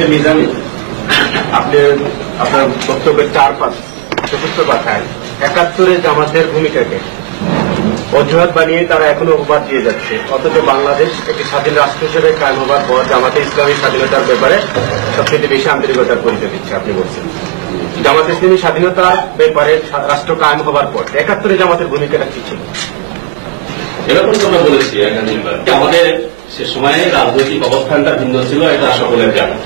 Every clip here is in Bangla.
মিস্টার নিজামী, আপনি আপনার বক্তব্যের 4-5 কথায় 71-এ জামাতের ভূমিকাকে অজুহাত বানিয়ে তারা এখনো অপবাদ দিয়ে যাচ্ছে, অথচ বাংলাদেশ একটি স্বাধীন রাষ্ট্র হিসেবে কায়েম হবার পর জামাতে ইসলামী স্বাধীনতার ব্যাপারে সবচেয়ে বেশি আন্তরিকতার পরিচয় দিচ্ছে। আপনি বলছেন জামাতে ইসলামী স্বাধীনতার ব্যাপারে রাষ্ট্র কায়েম হবার পর 71-এ জামাতের ভূমিকাটা কি ছিল? এরকম আমরা বলেছি একাধিকবার, আমাদের সে সময়ে রাজনৈতিক অবস্থানটা ভিন্ন ছিল, এটা সকলের জানা।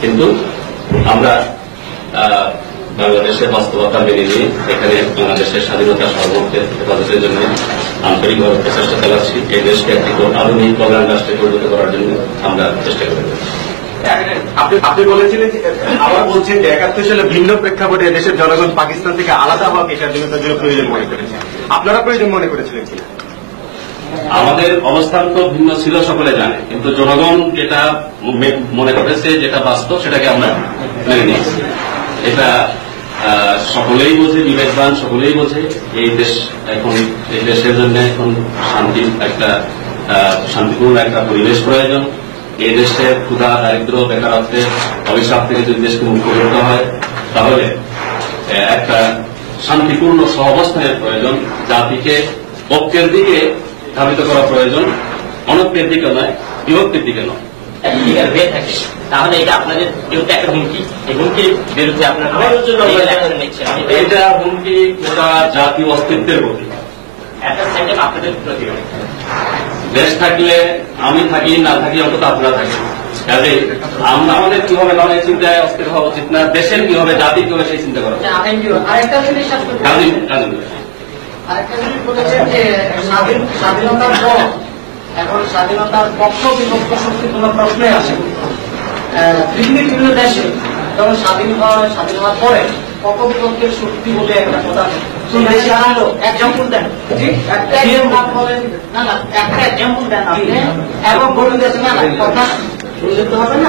কিন্তু আমরা বাংলাদেশের বাস্তবতা মেনে নিয়ে এখানে বাংলাদেশের স্বাধীনতা সার্বভৌমত্বের হেফাজতের জন্য আন্তরিকভাবে প্রচেষ্টা চালাচ্ছি। এই দেশকে একটি আধুনিক কল্যাণ রাষ্ট্রে পরিণত করার জন্য আমরা চেষ্টা করে যাচ্ছি। আপনি বলেছিলেন, আবার বলছেন যে 71 সালে ভিন্ন প্রেক্ষাপটে দেশের জনগণ পাকিস্তান থেকে আলাদা হওয়াকে স্বাধীনতার জন্য প্রয়োজন মনে করেছে। আপনারা প্রয়োজন মনে করেছিলেন কিনা? আমাদের অবস্থান তো ভিন্ন ছিল, সকলে জানে, কিন্তু জনগণ যেটা মনে করেছে, যেটা বাস্তব, সেটাকে আমরা মেনে নিয়েছি। এটা সকলেই বোঝে, বিবেকবান সকলেই বোঝে। এই দেশ এখন, এই দেশের জন্য এখন শান্তিপূর্ণ একটা পরিবেশ প্রয়োজন। এই দেশের ক্ষুধা, দারিদ্র, বেকারত্বের অভিশাপ থেকে যদি দেশকে মুক্ত করতে হয়, তাহলে একটা শান্তিপূর্ণ সহাবস্থানের প্রয়োজন। জাতিকে ঐক্যের দিকে ধাবিত করা প্রয়োজন, অনৈক্যের দিকে নয়, বিভক্তির দিকে নয়। হয়ে থাকে তাহলে এটা আপনাদের বিরুদ্ধে একটা হুমকি, এই হুমকির বিরুদ্ধে আপনারা নিচ্ছেন। এটা হুমকি গোটা জাতীয় অস্তিত্বের প্রতি, একটা সাইডে আপনাদের প্রতিরোধ। দেশ থাকলে আমি থাকি, না থাকি অন্তত আপনারা থাকি। কাজে আমরা আমাদের কি হবে নয় চিন্তায় অস্থির হওয়া উচিত না, দেশের কি হবে, জাতির কি হবে সেই চিন্তা করা। আরেকটা জিনিস বলেছেন যে স্বাধীনতার পর এখন স্বাধীনতার পক্ষ বিপক্ষ শক্তি কোন প্রশ্নই আসে পৃথিবীর বিভিন্ন দেশে যখন স্বাধীন হওয়ার পরে পক্ষ বিপক্ষের শক্তি বলে একটা কথা এক্সাম্পল দেন, একটা বলেন না না, একটা এক্সাম্পল দেন আপনি এবং বলুন না না কথা বুঝতে হবে না।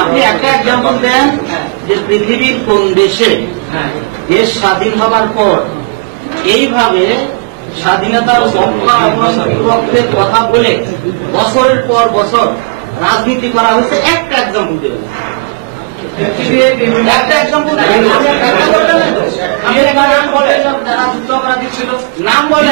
আপনি একটা এক্সাম্পল দেন যে পৃথিবীর কোন দেশে দেশ স্বাধীন হবার পর এইভাবে স্বাধীনতার পক্ষ এবং বিপক্ষের কথা বলে বছরের পর বছর রাজনীতি করা হয়েছে। একটা এক্সাম্পল দেবেন, একটা এক্সাম্পল নাম বলেন।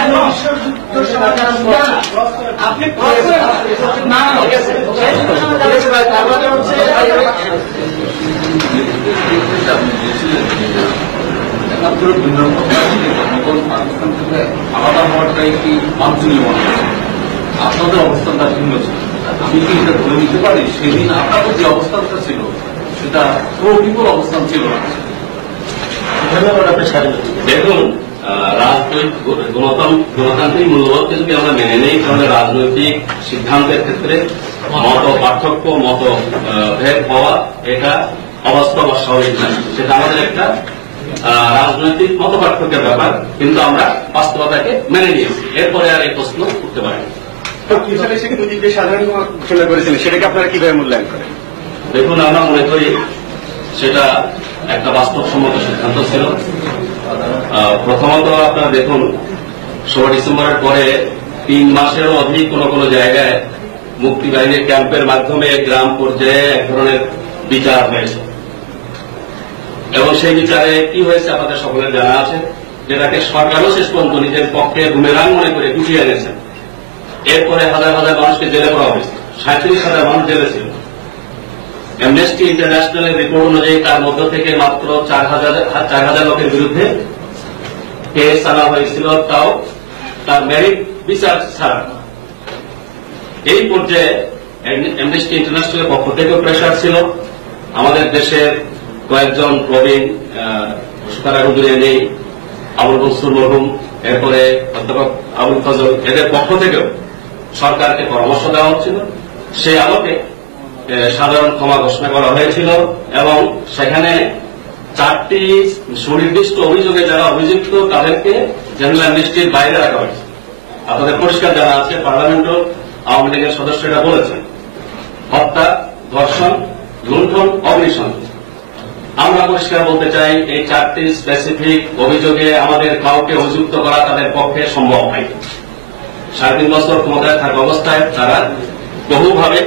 আপনি পাকিস্তান থেকে আলাদা হওয়াটা একটি বাঞ্ছনীয় মনে হচ্ছে। আপনাদের অবস্থানটা ভিন্ন ছিল। আমি কি এটা ধরে নিতে পারি সেদিন আপনাদের যে অবস্থানটা ছিল সেটা প্রতিকূল অবস্থান ছিল না? দেখুন, গণতান্ত্রিক মূল্যবোধকে যদি আমরা মেনে নেই, তাহলে রাজনৈতিক সিদ্ধান্তের ক্ষেত্রে মত পার্থক্য, মত ভেদ হওয়া এটা অবাস্তব, অস্বাভাবিক না। সেটা আমাদের একটা রাজনৈতিক মত পার্থক্যের ব্যাপার, কিন্তু আমরা বাস্তবতাকে মেনে নিয়েছি। এরপরে আর এই প্রশ্ন উঠতে পারেনি। সাধারণ ঘোষণা করেছিলেন, সেটাকে আপনারা কিভাবে মূল্যায়ন করেন? দেখুন, আমরা মনে করি সেটা একটা বাস্তবসম্মত সিদ্ধান্ত ছিল। প্রথমত আপনারা দেখুন, 16 ডিসেম্বরের পরে 3 মাসেরও অধিক কোন কোন জায়গায় মুক্তিবাহিনীর ক্যাম্পের মাধ্যমে গ্রাম পর্যায়ে এক ধরনের বিচার হয়েছে, এবং সেই বিচারে কি হয়েছে আপনাদের সকলের জানা আছে, যেটাকে সরকারও শেষ পর্যন্ত নিজের পক্ষে বুমেরাং মনে করে গুটিয়ে এনেছেন। এরপরে হাজার হাজার মানুষকে জেলে পড়া হয়েছে, 37,000 মানুষ জেলে ছিল। অ্যামনেস্টি ইন্টারন্যাশনালের রিপোর্ট অনুযায়ী তার মধ্য থেকে মাত্র 4,000 লোকের বিরুদ্ধে কেস আনা হয়েছিল, তাও তার মেরিট বিচার ছাড়া। এই পর্যায়ে অ্যামনেস্টি ইন্টারন্যাশনালের পক্ষ থেকেও প্রেশার ছিল। আমাদের দেশের কয়েকজন প্রবীণ সুতারা হুজুরে নেই, আবুল মনসুর মরহুম, এরপরে অধ্যাপক আবুল ফজল, এদের পক্ষ থেকেও সরকারকে পরামর্শ দেওয়া হচ্ছিল। সেই আলোকে সাধারণ ক্ষমা ঘোষণা করা হয়েছিল, এবং সেখানে 4টি সুনির্দিষ্ট অভিযোগে যারা অভিযুক্ত তাদেরকে জেনারেল অ্যামনেস্টির বাইরে রাখা হয়েছে। আপনাদের পরিষ্কার জানা আছে, পার্লামেন্টও আওয়ামী লীগের সদস্যরা বলেছেন, হত্যা, ধর্ষণ, লুণ্ঠন, অগ্নিসংযোগ। আমরা পরিষ্কার বলতে চাই, এই 4টি স্পেসিফিক অভিযোগে আমাদের কাউকে অভিযুক্ত করা তাদের পক্ষে সম্ভব হয়। 3.5 বছর ক্ষমতায় থাকা অবস্থায় তারা বহুভাবে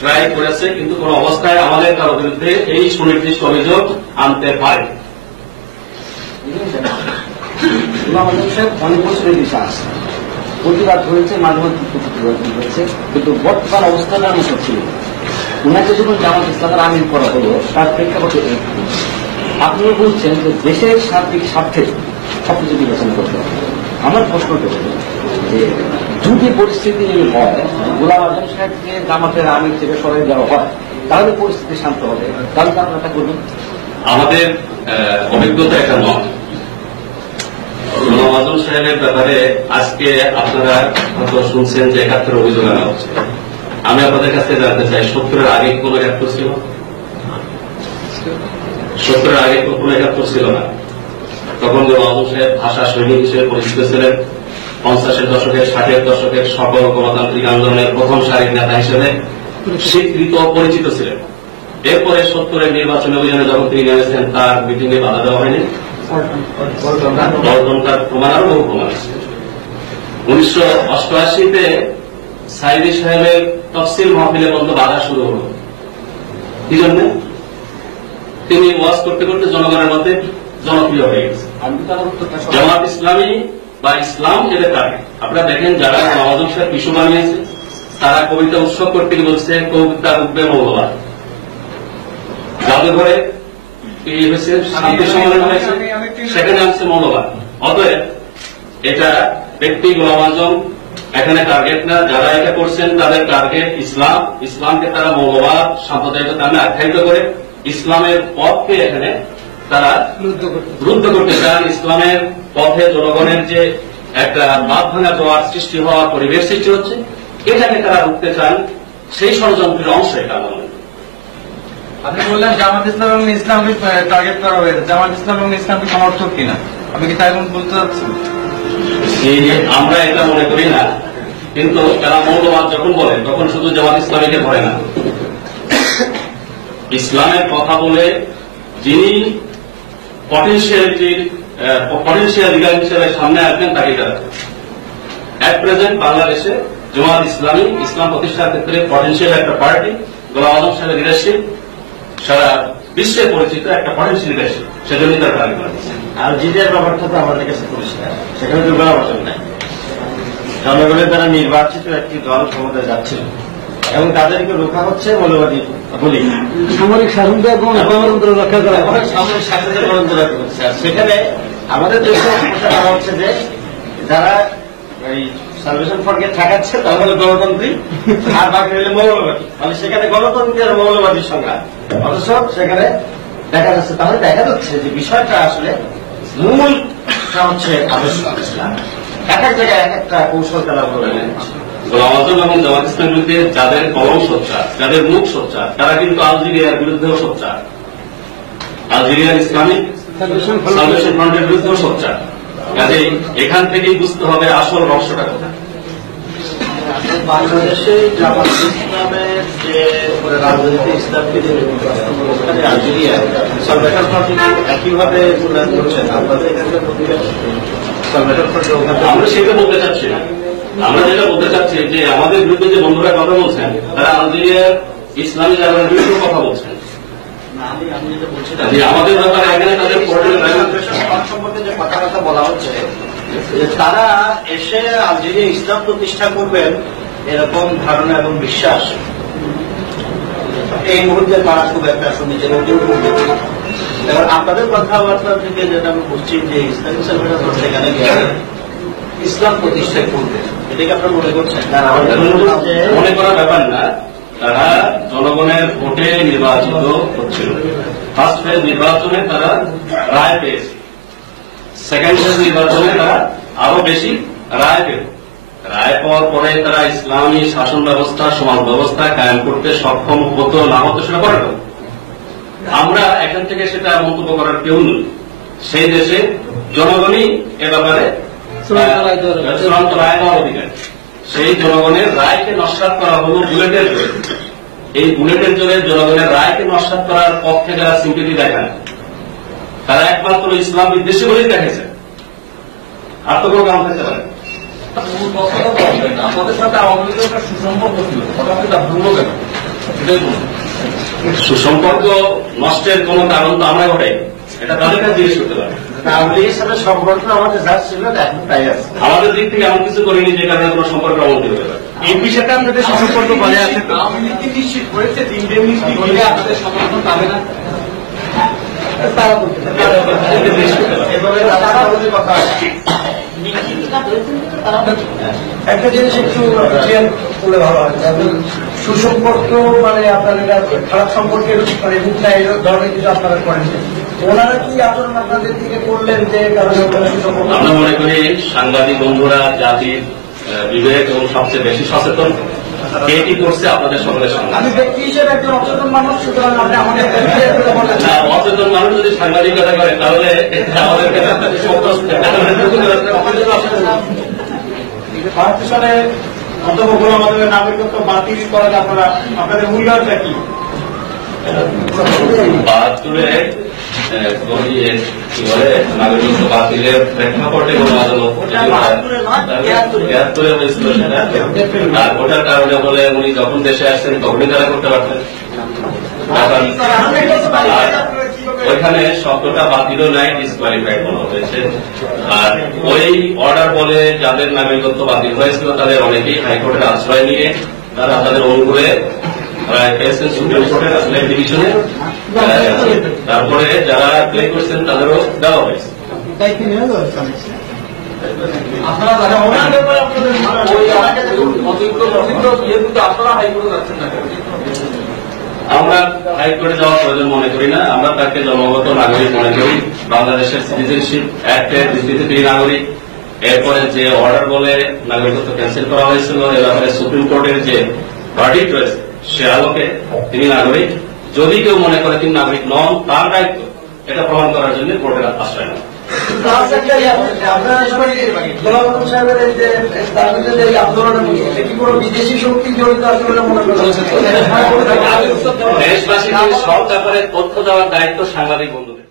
ট্রাই করেছে, কিন্তু কোন অবস্থায় আমাদের কারো বিরুদ্ধে এই সুনির্দিষ্ট অভিযোগ আনতে পারে। অনেক বছরের বিষয় আছে, প্রতিবাদ হয়েছে, মাঝে মধ্যে প্রতিবাদ হয়েছে, কিন্তু বর্তমান অবস্থাটা আমি ছিল উনাকে যখন জামাত ইসলামের আমির করা হলো তার প্রেক্ষাপটে আপনি বলছেন যে দেশের সার্বিক স্বার্থে সবকিছু বিবেচনা করতে হবে। আমার প্রশ্নটা হল যে যদি পরিস্থিতি হয় গোলাম আজম সাহেবকে জামাতের আমির থেকে সরাই দেওয়া হয় তাহলে পরিস্থিতি শান্ত হবে, তাহলে তো আপনারা করবেন। আমাদের অভিজ্ঞতা একটা মত, গোলাম আজম সাহেবের ব্যাপারে আজকে আপনারা হয়তো শুনছেন যে ৭১ অভিযোগ আনা হচ্ছে। আমি আপনাদের কাছে জানতে চাই ৭০-এর আগে কোন ৭১ ছিল? ৭০-এর আগে কোন ৭১ ছিল না। তখন গোলাম আজম সাহেব ভাষা সৈনিক হিসেবে পরিচিত ছিলেন। ৫০-এর দশকের ৬০-এর দশকের সকল গণতান্ত্রিক আন্দোলনের প্রথম সারির নেতা হিসেবে স্বীকৃত পরিচিত ছিলেন। এরপরে ৭০-এর নির্বাচনী অভিযানে যখন তিনি নেমেছেন তার মিটিং এ বাধা দেওয়া হয়নি, তার প্রমাণ আরো বহু প্রমাণ আছে। ১৯৮৮-তে সাইদি সাহেবের তফসিল মাহফিলে বন্ধ বাধা শুরু হল। কি জন্য? তিনি ওয়াজ করতে করতে জনগণের মধ্যে জনপ্রিয় হয়ে গেছে। জামাত ইসলামী বা ইসলাম যেটা থাকে, আপনারা দেখেন যারা গোলাম আজম সাহেব ইস্যু বানিয়েছে তারা কবিতা উৎসব করতে গিয়ে বলছে কবিতা উঠবে মৌলবাদ। জাদুঘরে শান্তি সম্মেলন হয়েছে, সেখানে আসছে মৌলবাদ। অতএব এটা ব্যক্তি গোলাম আজম এখানে টার্গেট না, যারা এটা করছেন তাদের টার্গেট ইসলাম। ইসলামকে তারা মৌলবাদ সাম্প্রদায়িকতা নামে আখ্যায়িত করে ইসলামের পথকে এখানে তারা রুদ্ধ করতে চান। ইসলামের পথে জনগণের যে একটা বাঁধ ভাঙা জোয়ার সৃষ্টি হওয়ার পরিবেশ সৃষ্টি হচ্ছে, এটাকে তারা রুখতে চান। সেই ষড়যন্ত্রের অংশ এটা মনে হয়। আপনি বললেন জামাত ইসলাম এবং ইসলামকে টার্গেট করা হয়েছে, জামাত ইসলাম এবং ইসলামকে সমর্থক কিনা আপনি কি তাই বলতে চাচ্ছেন? আমরা এটা মনে করি না, কিন্তু যারা মৌলবাদ যখন বলে তখন শুধু জামাত ইসলামীকে ধরে না, ইসলামের কথা বলে যিনি পটেনশিয়াল লিডার হিসেবে সামনে আসবেন তাকে তারা এট প্রেজেন্ট বাংলাদেশে জামাত ইসলামী ইসলাম প্রতিষ্ঠার ক্ষেত্রে পটেনশিয়াল একটা পার্টি। গোলাম আজম সাহেবের লিডারশিপ সারা বিশ্বে পরিচিত একটা পটেনশিয়াল লিডারশিপ, সেজন্যই তারা টার্গেট করেছে। আর জিদের ব্যাপারটা তো আমাদের কাছে পরিষ্কার, সেখানে তো গোলাম আজম নাই। জনগণের দ্বারা নির্বাচিত একটি দল ক্ষমতায় যাচ্ছিল এবং তাদেরকে রক্ষা হচ্ছে মৌলবাদী বলি সামরিক শাসন গণতন্ত্র রক্ষা করা, সামরিক শাসনের গণতন্ত্র রক্ষা করছে। আর সেখানে আমাদের দেশে করা হচ্ছে যে যারা এই সালভেশন ফ্রন্টকে ঠেকাচ্ছে তারা হলো গণতন্ত্রী, আর বাকি হলে মৌলবাদী। মানে সেখানে গণতন্ত্রী আর মৌলবাদীর সংখ্যা, অথচ সেখানে দেখা যাচ্ছে, তাহলে দেখা যাচ্ছে যে বিষয়টা আসলে মূলটা হচ্ছে আদর্শ ইসলাম। এক এক জায়গায় এক একটা কৌশল তারা বলে গোলাম আজম এবং জামাত ইসলামের বিরুদ্ধে যাদের কলম সোচ্চার, যাদের মুখ সোচ্চার, তারা কিন্তু আলজেরিয়ার বিরুদ্ধেও সোচ্চার, আলজেরিয়ার ইসলামিক সালভেশন ফ্রন্টের বিরুদ্ধেও সোচ্চার। কাজেই এখান থেকেই বুঝতে হবে আসল রহস্যটা কোথায়। বাংলাদেশে জামাত ইসলামের যে রাজনীতি ইসলামকে যে আলজেরিয়া সালভেশন ফ্রন্ট একইভাবে করছেন আপনাদের এখানকার প্রতিবেশ সালভেশন ফ্রন্ট। আমরা সেটা বলতে চাচ্ছি না, আমরা যেটা বলতে চাচ্ছি যে আমাদের বিরুদ্ধে যে বন্ধুরা কথা বলছেন তারা আলজেরিয়ার ইসলামী জামাতের বিরুদ্ধে কথা বলছেন। আমি যেটা বলছি আমাদের ব্যাপারে এখানে তাদের সম্পর্কে যে কথাবার্তা বলা হচ্ছে যে তারা এসে আলজেরিয়া ইসলাম প্রতিষ্ঠা করবেন এরকম ধারণা এবং বিশ্বাস এই মুহূর্তে তারা খুব একটা নিজের এবার আপনাদের কথাবার্তা থেকে যেটা আমি বুঝছি যে ইসলামিক সালভেশন সেখানে ইসলাম প্রতিষ্ঠা করবে, এটাকে আপনারা মনে করছেন? মনে করার ব্যাপার না, তারা জনগণের ভোটে নির্বাচিত হচ্ছিল। ফার্স্ট ফেজ নির্বাচনে তারা রায় পেয়েছে, সেকেন্ড ফেজ নির্বাচনে তারা আরো বেশি রায় পেল। রায় পাওয়ার পরে তারা ইসলামী শাসন ব্যবস্থা, সমাজ ব্যবস্থা কায়েম করতে সক্ষম হতো না হতো সেটা পরে। আমরা এখান থেকে সেটা মন্তব্য করার কেউ নেই। সেই দেশে জনগণই এ ব্যাপারে চূড়ান্ত রায় দেওয়ার অধিকার। সেই জনগণের রায়কে নস্যাৎ করা হল বুলেটের জোরে। এই বুলেটের জোরে জনগণের রায়কে নস্যাৎ করার পক্ষে যারা সিম্পিটি দেখান তারা একমাত্র ইসলাম বিদ্বেষী বলেই দেখেছে, আর তো কোনো কারণ থাকতে পারে। আপনাদের সাথে আওয়ামী লীগের একটা সুসম্পর্ক ছিল, হঠাৎ এটা ভাঙলো কেন? দেখুন, সুসম্পর্ক নষ্টের কোন কারণ তো আমরা ঘটাই, এটা তাদের কাছে জিজ্ঞেস করতে পারি। আওয়ামী লীগের সাথে সম্পর্ক আমাদের যা ছিল এখন তাই আছে। আমাদের দিক থেকে এমন কিছু করিনি যে কারণে কোনো সম্পর্ক অবনতি হতে পারে। এই বিষয়টা আপনাদের সুসম্পর্ক বলে আছে তো? আওয়ামী লীগকে নিশ্চিত করেছে তিনটে মিষ্টি করলে আপনাদের সমর্থন পাবে না। তারা বলতে এভাবে তারা বলতে কথা আছে। একটা জিনিস একটু ক্লিয়ার করলে ভালো হয়, সুসম্পর্ক মানে আপনাদের খারাপ সম্পর্কের মানে মুখ নাই ধরনের কিছু আপনারা করেন, ওনারা কি আচরণ আপনাদের থেকে করলেন যে কারণে সুসম্পর্ক? আমরা মনে করি সাংবাদিক বন্ধুরা জাতির বিবেক এবং সবচেয়ে বেশি সচেতন, কে কি করছে আপনাদের সকলের সঙ্গে। আমি ব্যক্তি হিসেবে একজন অচেতন মানুষ, সুতরাং আপনি আমাদের অচেতন মানুষ যদি সাংবাদিকতা করে তাহলে আমাদের ভারতীয় সালে অন্তর্ভুক্ত আমাদের নাগরিকত্ব বাতিল করা আপনারা আপনাদের মূল্যায়নটা কি? ৭২-এ কি বলে নাগরিকত্ব বাতিলের প্রেক্ষাপটে কোনো আদালত হয়েছিল সেটা, আর ওটার কারণে বলে উনি যখন দেশে আসছেন তখনই তারা করতে পারতেন। ওইখানে শব্দটা বাতিলও নাই, ডিসকোয়ালিফাইড বলা হয়েছে। আর ওই অর্ডার বলে যাদের নাগরিকত্ব বাতিল হয়েছিল তাদের অনেকেই হাইকোর্টের আশ্রয় নিয়ে তারা তাদের অনুকূলে সুপ্রিম কোর্টের আপিল ডিভিশনে, তারপরে যারা অ্যাপ্লাই করছেন তাদেরও দেওয়া হয়েছে। আপনারা যারা আপনারা হাইকোর্টে যাচ্ছেন না, আমরা হাইকোর্টে যাওয়ার প্রয়োজন মনে করি না। আমরা তাকে জন্মগত নাগরিক মনে করি, বাংলাদেশের সিটিজেনশিপ অ্যাক্টের ভিত্তিতে তিনি নাগরিক। এরপরে যে অর্ডার বলে নাগরিকত্ব ক্যান্সেল করা হয়েছিল এ ব্যাপারে সুপ্রিম কোর্টের যে ভার্ডিক্ট রয়েছে সে আলোকে তিনি নাগরিক। যদি কেউ মনে করে তিনি নাগরিক নন, তার দায়িত্ব এটা প্রমাণ করার জন্য কোর্টের আশ্রয় নেয়। বিদেশি শক্তি জড়িত আসলে মনে দেশবাসীকে সব ব্যাপারে তথ্য দেওয়ার দায়িত্ব সাংবাদিক বন্ধুদের।